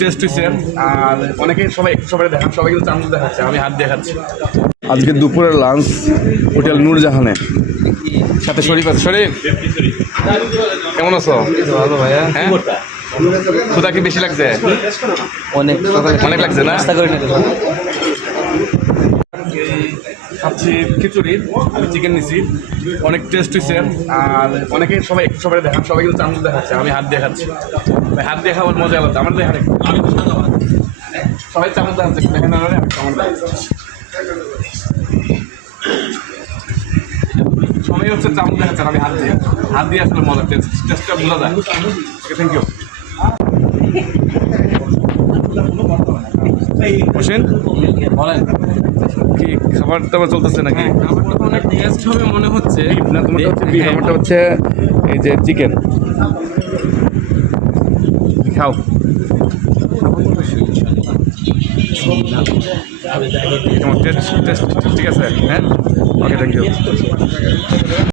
Test হয়েছে। আর অনেকে সবাই দেখান, সবাই কিন্তু চামচ দেখাচ্ছে, আমি হাত দেখাচ্ছি। আজকে দুপুরের লাঞ্চ হোটেল নূরজাহানে, সাথে শরীফ আছে। শরীফ, কেমন আছো? ভালো ভাইয়া। হ্যাঁ, ক্ষুধা কি বেশি লাগছে? অনেক অনেক লাগছে না? নাস্তা করে নিতে খাচ্ছি খিচুড়ি, আমি চিকেন নিছি, অনেক টেস্ট হয়েছে। আর অনেকে সবাই দেখান, সবাই কিন্তু চামচ দেখাচ্ছে, আমি হাত দেখাচ্ছি। হাত দিয়ে খাবার মজা আলাদা। আমার দেখা সবাই চামচ দেখাচ্ছে, দেখেন আমি চামচ দেখাচ্ছি। সবাই হচ্ছে চামচ দেখাচ্ছেন, আমি হাত দিয়ে আসলে মজা টেস্টটা বোঝা যায়। ওকে, থ্যাংক ইউ। হোসেন বলেন। কি খাবার টাবার চলতেছে নাকি? খাবারটা তো অনেক টেস্ট হবে মনে হচ্ছে। না, তোমারটা হচ্ছে বিফ, আমারটা হচ্ছে এই যে চিকেন। খাও। টেস্ট ঠিক আছে? হ্যাঁ, ওকে, থ্যাংক ইউ।